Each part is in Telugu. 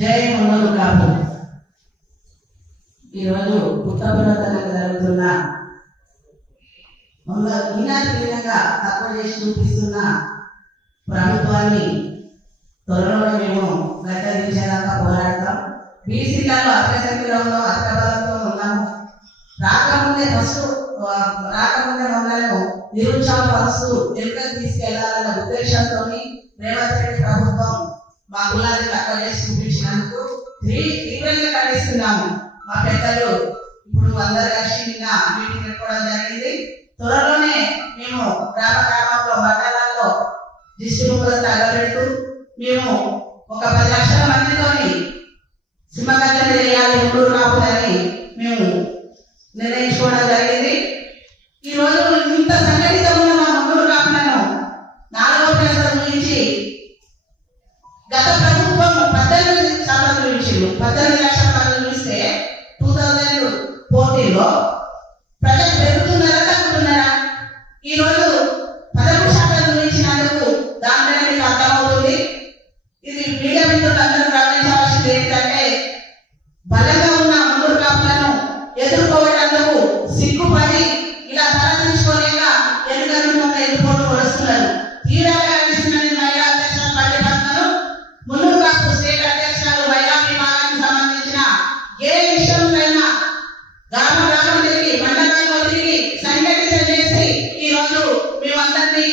జై మున్నూరు కాపు. ఈరోజు పుట్టపురతలో జరుగుతున్న వినాశీనంగా తక్కువ చేసి చూపిస్తున్న ప్రభుత్వాన్ని త్వరలో మేము గట్టదించేదాకా పోరాడతాం. బీసీలలో అత్యసంఖ్యలో అత్యబలంతో ఉన్నాము. రాకముందే మమ్మల్ని నిరుత్సాహపరుస్తూ వెనుకకు తీసుకెళ్లాలన్న ఉద్దేశంతో రేవంత్ రెడ్డి ప్రభుత్వం మా కులాన్ని తక్కువ చేసి చూపించినందుకు తీవ్రంగా ఖండిస్తున్నాము. మా పెద్దలు ఇప్పుడు అందరు కలిసి నిన్న మీటింగ్ పెట్టుకోవడం జరిగింది. త్వరలోనే మేము గ్రామంలో మండలాల్లో డిస్ట్రిక్ట్ తగలబెట్టు మేము ఒక 10 లక్షల మందితోని సింహగర్జన చేయాలి మున్నూరు కాపులని మేము నిర్ణయించుకోవడం జరిగింది. ఈ రోజు ఇంత సంఘటితం ఉన్న మా మున్నూరు కాపులను 4వ ప్లేస్ నుంచి గత ప్రభుత్వం 18 శాతం చూపించింది. 18 లక్షల మంది చూస్తే 2014లో ప్రజలు పెరుగుతున్నారా తగ్గుతున్నారా? ఈ రోజు 13 శాతం చూపించినందుకు దాని మీకు అర్థమవుతుంది. ఇది మీడియా మిత్రులందరూ గమనించాల్సింది ఏంటంటే బలంగా ఉన్న మున్నూరు కాపులను ఎదుర్కోవడానికి సిగ్గుపడి ఇలా తలదించుకోలేక ఎన్నికలను ఎదుర్కొని వస్తున్నారు. తీవ్రంగా ఖండిస్తున్నది మహిళా అధ్యక్షులు పట్టి పద్మను. మున్నూరు కాపు స్టేట్ అధ్యక్షులు మహిళా విభాగానికి సంబంధించిన ఏ విషయంలో గ్రామం తిరిగి మండలంలో తిరిగి సంఘటితం చేసి ఈ రోజు మేమందరినీ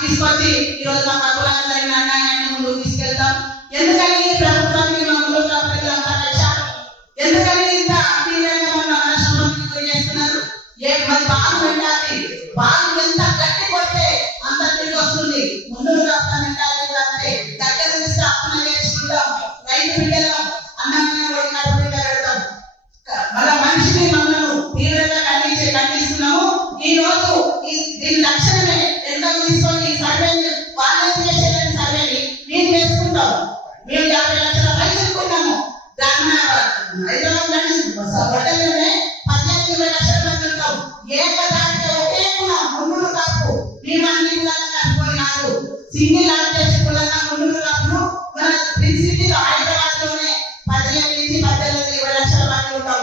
తీసుకొచ్చి ఈ రోజు మా హక్కులను జరిగిన అన్యాయాన్ని ముందుకు తీసుకెళ్తాం. ఎందుకని ఈ ప్రభుత్వానికి మా మున్నూరు కాపు ప్రజలంతా వచ్చారు? ఎందుకని ఇంత తీవ్రంగా మన రాష్ట్రంలో చేస్తున్నారు? బాగు మెంటాలిటీ, బాగు ఎంత గట్టి కొడితే అంత తిరిగి వస్తుంది. మున్నూరు కాపు మెంటాలిటీ అంటే దగ్గర నుంచి అప్పున చేసుకుంటాం, రైతు బిడ్డలం, అన్నమైన పెడతాం. మన మనిషిని మనము తీవ్రంగా ఖండిస్తున్నాము. ఈ రోజు దీని లక్ష్యమే ఎంతో తీసుకొని ఈ సర్వేని వాళ్ళే చేసేదని సర్వేని మేము చేసుకుంటాం. మేము 50 లక్షల పైసలుకున్నాము. హైదరాబాద్ గొడ్డలోనే 18-20 లక్షల మంది ఉంటాం. ఏకదాటిగా ఒకే కులం మున్నూరు కాపు. మేము అన్ని కులాలను కట్టుకొని కాదు, సింగిల్ ఆర్టిస్ట్ కులంగా మున్నూరు కాపులు మన సిటీలో హైదరాబాద్ లోనే 15-18-20 లక్షల మంది ఉంటాం.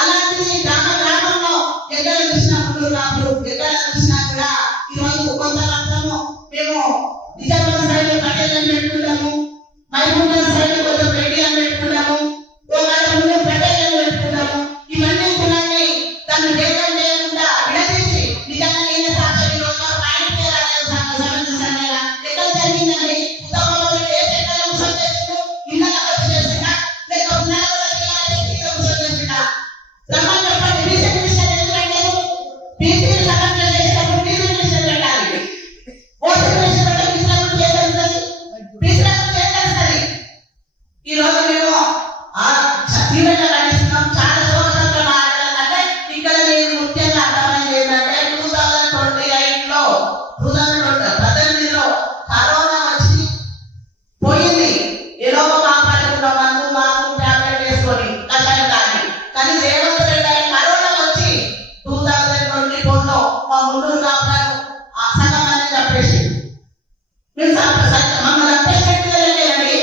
అలాంటి గ్రామంలో ఎక్కడ చూసినా మున్నూరు కాపులు ఎక్కడ చూసినా కూడా ఈ రోజు కొంత రాష్ట్రము మేము నిజామాబాద్ సైడ్ పటేళ్ళని పెట్టుకుంటాము, మైబూబ్నగర్ సైడ్ కొంచెం రెడ్డి అని పెట్టుకుంటాము, పటేళ్ళని పెట్టుకుంటాము. ఇవన్నీ కులాన్ని దాన్ని వేగం చేయకుండా విడదీసి నిజంగా నేనే సాక్షి ఈ రోజు పాయింట్ ఎక్కడ జరిగిందండి? ఉత్తమంలో ఏ ఎక్కడ ఉత్సవం చేసిండు? ఇళ్ళగా వచ్చి చేసిందా లేక ఉత్సవం చేసిందా? రమ్మని చెప్పండి. బీసీ మినిస్టర్ ఎందుకంటే బీసీ సగం చేసినప్పుడు బీసీ మినిస్టర్ పెట్టాలి. ఓసీ మినిస్టర్ పెట్టే బీసీలకు చేయగలుగుతుంది, బీసీలకు చేయగలుగుతుంది. ఈ రోజు మేము తీవ్రంగా ఖండిస్తున్నాం. చాలా సంవత్సరాలు మాట్లాడాలంటే ఇక్కడ నేను ముఖ్యంగా అర్థమైంది ఏంటంటే 2018లో కరోనా వచ్చి పోయింది. ఏదో కాపాడుకున్నాం మందు మాకు టాబ్లెట్ వేసుకొని కషాయం తాగి. కానీ రేవంత్ రెడ్డి కరోనా వచ్చి 2024లో మా మున్నూరు కాపులను సగమని చెప్పేసి మీరు మమ్మల్ని చంపేసినట్టులేదండి.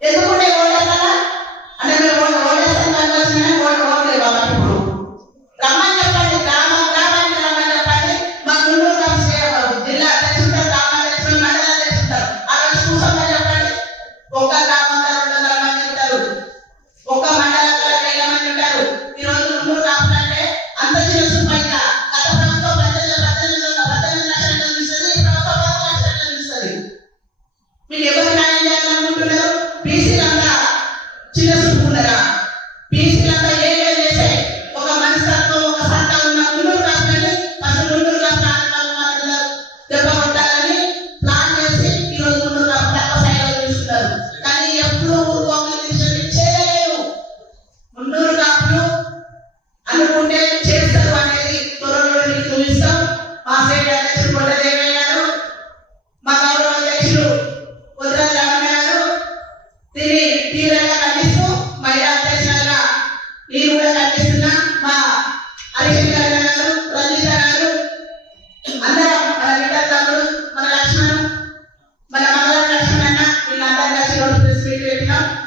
ఎందుకుంటే ఓటేస్తారా అంటే మేము ఓటేస్తాం ఓట్లేదు కాబట్టి ఇప్పుడు రమ్మని చెప్పండి. గ్రామానికి రమ్మని చెప్పండి. మా మున్నూరు కాపు జిల్లా అధ్యక్షులు, గ్రామాధ్యక్షులు, మండల అధ్యక్షులు ఆ రోజు కూర్చోమని చెప్పండి. ఒక్క గ్రామంలో 200 మంది ఉంటారు, ఒక్క మండలంలో 1000 మంది ఉంటారు. ఈ రోజు మున్నూరు కాపులు అంటే అంత చిన్న సుపైగా గత ప్రభుత్వం 18 లక్షలు ఇస్తుంది, ఈ ప్రభుత్వం 10 లక్షలు ఇస్తుంది.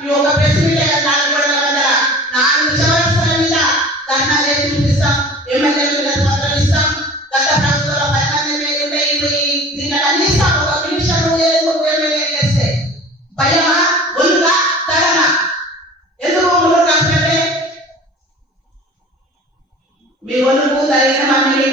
ఈ ఒక ప్రెస్ మీట్ నాలుగు గోడల మధ్య 4 చౌరస్తాల మీద ధర్నా చేసి చూపిస్తాం. ఎమ్మెల్యేలు పత్రం ఇస్తాం. గత ప్రభుత్వంలో 10 మంది ఎమ్మెల్యేలు ఉంటే దీన్ని అందిస్తాం. ఒక నిమిషం ఎమ్మెల్యే చేస్తే భయమా ఒళ్ళుగా తగనా ఎందుకు ముందుకు రాసినట్టే మీ ఒళ్ళుకు తగిన మమ్మల్ని